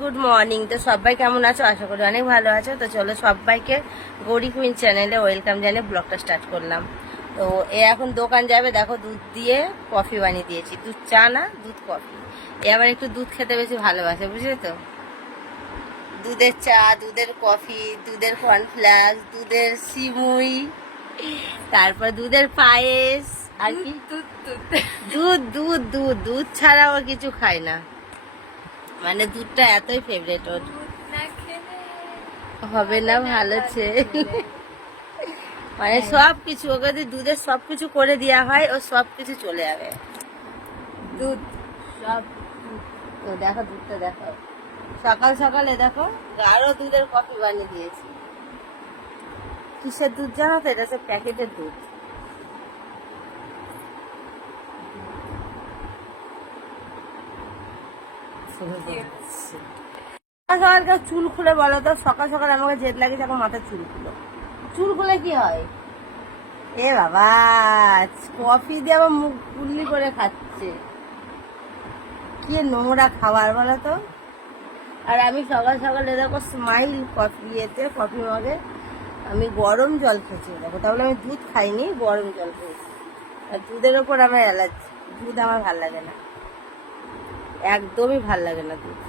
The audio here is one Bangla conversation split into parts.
Good morning. তো সবাই কেমন আছো? আশা করি অনেক ভালো আছো। তো চলো সবাইকে গৌরী কুইন চ্যানেলে ওয়েলকাম জানিয়ে ব্লগটা স্টার্ট করলাম। তো এ এখন দোকান যাবে, দেখো দুধ দিয়ে কফি বানিয়ে দিয়েছি, দুধ চা না দুধ কফি। এ আবার একটু দুধ খেতে বেশি ভালোবাসে, বুঝলে তো। দুধের চা, দুধের কফি, দুধের কর্নফ্লেক্স, দুধের সিমুই, তারপর দুধের পায়েস, আর কি দুধ দুধ দুধ দুধ দুধ ছাড়া ও কিছু খায় না। মানে দুধটা এতই ফেভারিট ওর। হবে না ভালো ছেলে, মানে সব কিছু ওকে যদি দুধের সব কিছু করে দেওয়া হয় ও সব কিছু চলে যাবে। দুধ সব। তো দেখো দুধটা দেখো, সকাল সকালে দেখো গাঢ় দুধের কফি বানিয়ে দিয়েছি। কিসের দুধ জানো তো? এটা হচ্ছে প্যাকেটের দুধ। সকাল সকাল চুল খুলে বলো তো, সকাল সকাল আমাকে জেদ লাগে এখন মাথায় চুল খুলো। চুল খুলে কি হয়? এ বাবা, কফি দিয়ে আবার মুখ কুল্লি করে খাচ্ছে, কি নোংরা খাবার বলো তো। আর আমি সকাল সকালে দেখো স্মাইল কফি এতে কফি মগে আমি গরম জল খেয়েছি, দেখো তাহলে আমি দুধ খাইনি, গরম জল খেয়েছি। আর দুধের ওপর আমার অ্যালার্জি, দুধ আমার ভাল লাগে না, একদমই ভাল লাগে না দুধ।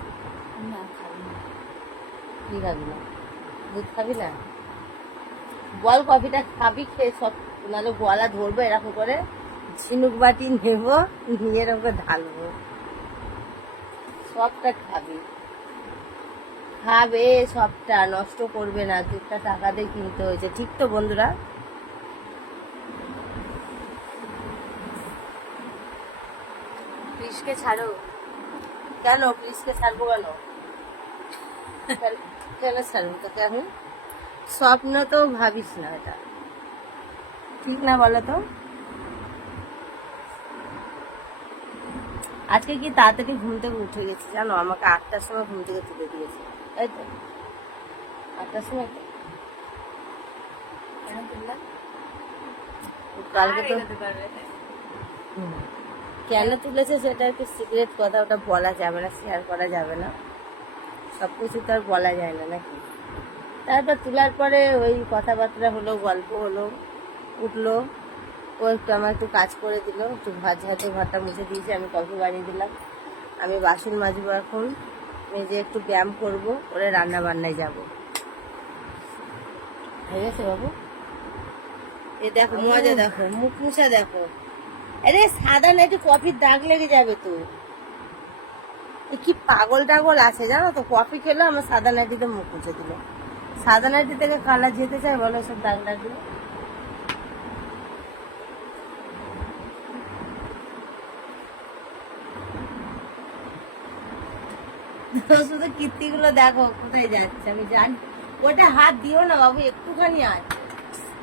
কি খাবি না? দুধ খাবি না? বল কফিটা খাবি, খেয়ে সব নাহলে গলা ধরবো, এরকম করে ঝিনুক বাটি নেবো, নিয়ে এরকম করে ঢালবো, সবটা খাবি, খাবে সবটা, নষ্ট করবে না। দুধটা টাকা দিয়ে কিনতে হয়েছে, ঠিক তো বন্ধুরা? প্লিজকে ছাড়ো। কেন প্লিজকে ছাড়বো? কেন কেন ছাড়বো তোকে আমি? স্বপ্ন তো ভাবিস না, এটা ঠিক না বলো তো। আজকে কি তাড়াতাড়ি ঘুম থেকে উঠে গেছি জানো, আমাকে 8টার সময় ঘুম থেকে তুলে দিয়েছে, তাই তো 8টার সময়। কালকে তো কেন তুলেছে সেটা একটু সিক্রেট কথা, ওটা বলা যাবে না, শেয়ার করা যাবে না, সব কিছু তো আর বলা যায় না নাকি। তারপর তোলার পরে ওই কথাবার্তা হলো, গল্প হলো, উঠলো, ও একটু আমার একটু কাজ করে দিল, একটু ঘরটা মুছে দিয়েছে, আমি কফি বানিয়ে দিলাম, আমি বাসন মাজবো এখন, মেজে একটু ব্যায়াম করবো, করে রান্না বান্নায় যাবো। হয়ে গেছে বাবু? এ দেখো মজা, দেখো মুখ মুছা দেখো। আরে সাদা না, একটু কফির দাগ লেগে যাবে তো। কি পাগল টাগল আছে জানো তো, কফি খেলো আমার সাদা নাইটিতে মুখ মুছে দিল। সাদা নাইটি থেকে কালার যেতে চাই বলো, সব দাগ লাগলো। শুধু কীর্তিগুলো দেখো কোথায় যাচ্ছে, আমি জানি। ওটা হাত দিও না বাবু, একটুখানি আছে,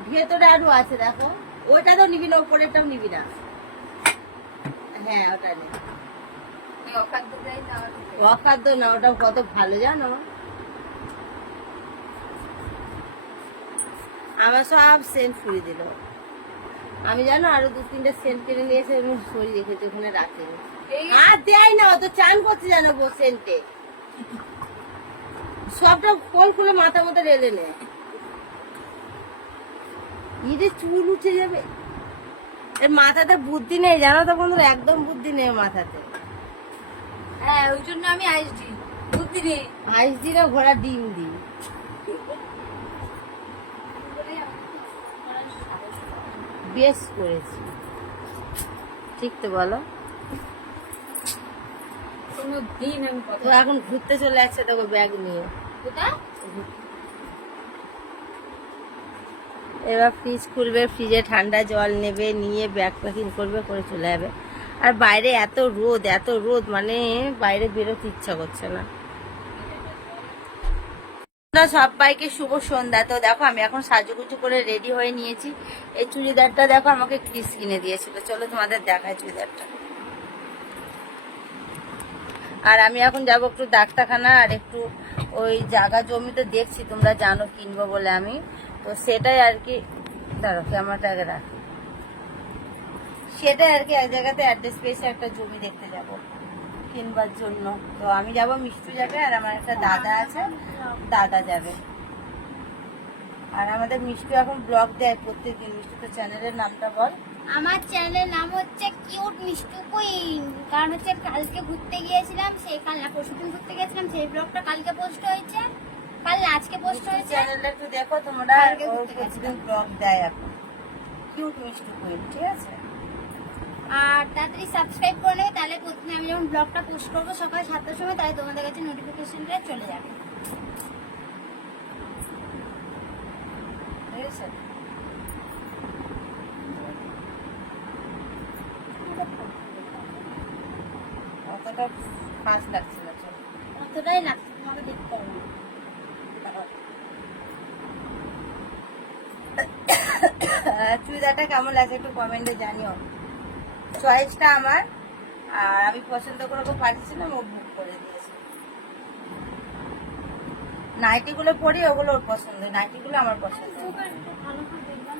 ভেতরে আরো আছে দেখো। ওটা তো নিবি না, ওপরেরটাও নিবি না। হ্যাঁ ওটা নেই, অখাদ্য না, ওটা কত ভালো জানো। আমার সব সেন্ট ফুরিয়ে দিল। আমি জানো আরো 2-3টে সেন্ট কিনে নিয়ে এসে আমি সরিয়ে রেখেছি, ওখানে রাখি। আর দেয় না, অত চান করছে জানো সেন্টে, সবটা ফোন খুলে মাথা মতো রেলে নে, ইরে চুল উঠে যাবে। এর মাথাতে বুদ্ধি নেই জানো তো বন্ধুরা, একদম বুদ্ধি নেই মাথাতে। হ্যাঁ ওই জন্য আমি আইস দিই, বুদ্ধি নেই। আইস দি না, ঘোড়া ডিম দি। বেশ করেছি, ঠিক তো বলো। কোনোদিন আমি তো এখন ঘুরতে চলে যাচ্ছে দেখো ব্যাগ নিয়ে। কোথায়? এবার ফ্রিজ খুলবে, ফ্রিজে ঠান্ডা জল নেবে, নিয়ে ব্যাগ প্যাকিং করবে, করে চলে যাবে। আর বাইরে এত রোদ, মানে বাইরে বেরোতে ইচ্ছা করছে না। সবাইকে শুভ সন্ধ্যা। তো দেখো আমি এখন সাজুগুজু করে রেডি হয়ে নিয়েছি। এই চুড়িদারটা দেখো আমাকে ক্রিস কিনে দিয়েছিল, চলো তোমাদের দেখায় চুড়িদারটা। আর আমি এখন যাব একটু ডাক্তারখানা, আর একটু ওই জায়গা জমিতে দেখছি, তোমরা জানো কিনবো বলে আমি, তো সেটাই আর কি। দাঁড়ো ক্যামেরাটা আগে রাখি। সেটাই আর কি, এক জায়গাতে অ্যাড্রেস পেয়েছে, একটা জমি দেখতে যাব। কিনবার জন্য। তো আমি যাব, মিষ্টি যাবে, আর আমার একটা দাদা আছে, দাদা যাবে। আর আমাদের মিষ্টি এখন ব্লগ দেয় প্রত্যেকদিন। মিষ্টি তো চ্যানেলের নামটা বল। আমার চ্যানেলের নাম হচ্ছে কিউট মিষ্টু কুইন। কারণ হচ্ছে কালকে ঘুরতে গিয়েছিলাম, সেই কাল না পরশুদিন ঘুরতে গিয়েছিলাম, সেই ব্লগটা কালকে পোস্ট হয়েছে, কাল না আজকে পোস্ট হয়েছে। চ্যানেলটা একটু দেখো তোমরা, কালকে ও ঘুরতে প্রতিদিন ব্লগ দেয় এখন, কিউট মিষ্টি কুইন, ঠিক আছে? আর তাড়াতাড়ি সাবস্ক্রাইব করে নেবে, তাহলে প্রতিদিন আমি যখন ব্লগটা পোস্ট করবো সকাল 7টার সময়, তাহলে তোমাদের কাছে নোটিফিকেশনটা চলে যাবে। ঠিক আছে? অতটা খাস লাগছে না, চল। অতটাই লাগছে, তোমাকে দেখতে হবে না। চুড়িদারটা কেমন লাগছে একটু কমেন্টে জানিও। চয়েসটা আমার, আর আমি পছন্দ করে ওকে পাঠিয়েছিলাম, ও বুক করে দিয়েছে। নাইটিগুলো পরি, ওগুলো ওর পছন্দ, নাইটিগুলো আমার পছন্দ। ভালো করে দেখলাম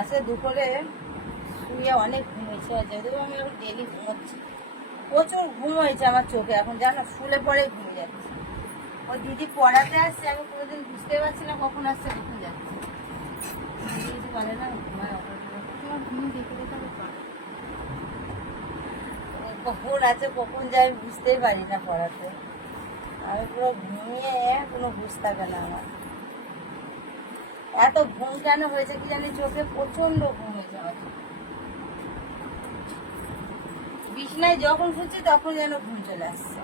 আজকে দুপুরে শুয়ে অনেক ঘুম হয়েছে, যদিও আমি এখন ডেলি ঘুমোচ্ছি, প্রচুর ঘুম হয়েছে আমার চোখে এখন, জানো, শুলে পরে ঘুমিয়ে যাচ্ছে। ওই দিদি পড়াতে আসছে, আমি কোনোদিন বুঝতে পারছি না কখন আসছে কখন যাচ্ছে। দিদি কিছু বলে না, ঘুমায় তোমার ঘুম দেখে দেখে আমি পারি। কখন আছে কখন যায় আমি বুঝতেই পারি না পড়াতে। আমি পুরো ঘুমিয়ে কোনো বুঝ থাকে না আমার। এত ঘুম কেন হয়েছে কি জানি, চোখে প্রচন্ড ঘুম হয়েছে আমার। বিছনায় যখন শুনছি তখন যেন ঘুম চলে আসছে।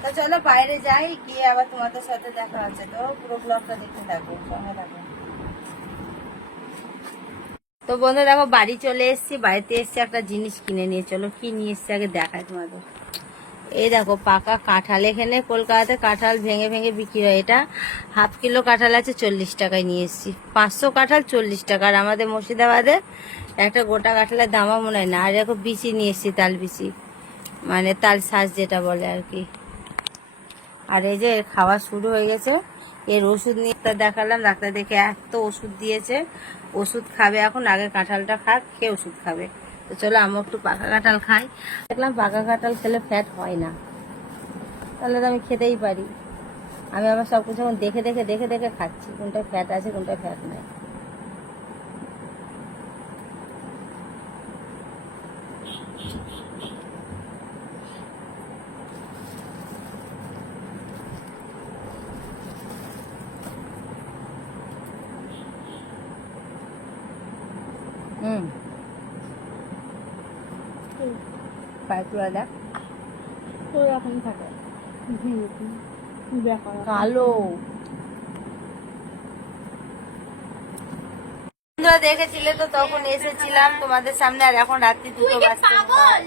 তো চলো বাইরে যাই, গিয়ে আবার তোমাদের সাথে দেখা হচ্ছে। তো পুরো ব্লগটা দেখতে থাকো, সঙ্গে থাকো। তো বন্ধু দেখো বাড়ি চলে এসেছি, বাড়িতে এসেছি একটা জিনিস কিনে নিয়ে। চলো কি নিয়ে এসেছি আগে দেখাই তোমাদের। এই দেখো পাকা কাঁঠাল, এখানে কলকাতাতে কাঁঠাল ভেঙে ভেঙে বিক্রি হয়। এটা হাফ কিলো কাঁঠাল আছে 40 টাকায় নিয়ে এসেছি। 500 কাঁঠাল 40 টাকা। আর আমাদের মুর্শিদাবাদে একটা গোটা কাঁঠালের দামও মনে হয় না। আর দেখো বিচি নিয়ে এসেছি, তাল বিচি, মানে তাল শাঁস যেটা বলে আর কি। আর এই যে এর খাওয়া শুরু হয়ে গেছে, এর ওষুধ নিয়ে দেখালাম, ডাক্তার দেখে এত ওষুধ দিয়েছে, ওষুধ খাবে এখন, আগে কাঁঠালটা খাক, খেয়ে ওষুধ খাবে। তো চলো আমি একটু পাকা কাঁঠাল খাই। দেখলাম পাকা কাঁঠাল খেলে ফ্যাট হয় না, তাহলে তো আমি খেতেই পারি। আমি আবার সব কিছু এখন দেখে দেখে দেখে দেখে খাচ্ছি, কোনটা ফ্যাট আছে কোনটা ফ্যাট নাই। পাইপুরা দেখ তো এখন থাকে কালো। বন্ধুরা দেখেছিলে তো, তখন এসেছিলাম তোমাদের সামনে, আর এখন রাত্রি 2টো বাজছে।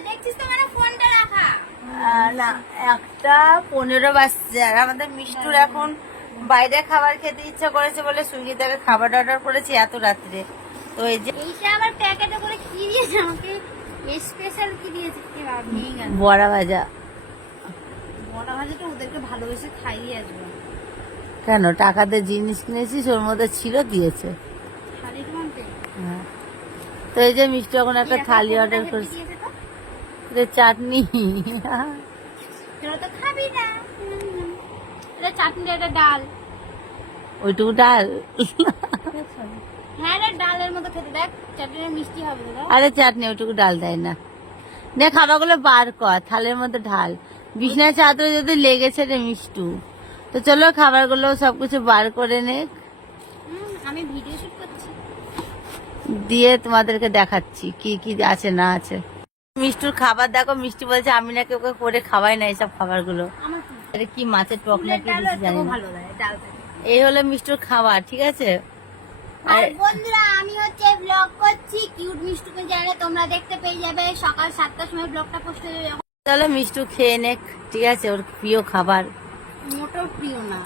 দেখছিস তো মানে ফোনটা রাখা না 1টা 15 বাজছে। আর আমাদের মিষ্টুর এখন বাইরে খাবার খেতে ইচ্ছা করেছে বলে সুইগি থেকে খাবার অর্ডার করেছি এত রাত্রে। তো এই যে এইটা আবার প্যাকেটে করে কি দিয়েছে আমাকে, স্পেশাল কি দিয়েছে, কি নিয়ে গেল বড়া ভাজা। বড়া ভাজাটা ওদেরকে ভালোবেসে খাইয়ে আসবো। কেন, টাকাতে জিনিস কিনেছিস, ওর মধ্যে ছিল, দিয়েছে। শাড়ির মধ্যে হ্যাঁ। তো এই যে মিষ্টি এখন একটা থালি অর্ডার করেছে, চাটনি। তোরা তো খাবি না। এটা চাটনি, এটা ডাল, ওইটুকু ডাল। হ্যাঁ রে ডালের মতো খেতে, দেখ চাটনিটা মিষ্টি হবে দাদা। আরে চাটনি, ওইটুকু ডাল দেয় না। নে খাবারগুলো বার কর, থালের মধ্যে ঢাল। বিছনার চাদরে যদি লেগেছে রে মিষ্টু। তো চলো খাবারগুলো সবকিছু বার করে নে, আমি ভিডিও শুট করছি, দিয়ে তোমাদেরকে দেখাচ্ছি কি কি আছে না আছে। মিষ্টুর খাবার দেখো, মিষ্টি বলছে আমি নাকি ওকে করে খাওয়াই না এইসব খাবারগুলো। আমার আরে কি মাছের টক নাকি ডাল কিছু জানি না। ভালো লাগে ডাল। এই হলো মিষ্টুর খাবার, ঠিক আছে? আর বন্ধুরা আমি হচ্ছে ব্লগ করছি কিউট মিষ্টুকে চ্যানেলে, তোমরা দেখতে পেয়ে যাবে সকাল 7টার সময় ব্লগটা পোস্ট হয়ে যাবে। চলো মিষ্টু খেয়ে নে, ঠিক আছে? ওর প্রিয় খাবার। মোটেও প্রিয় না।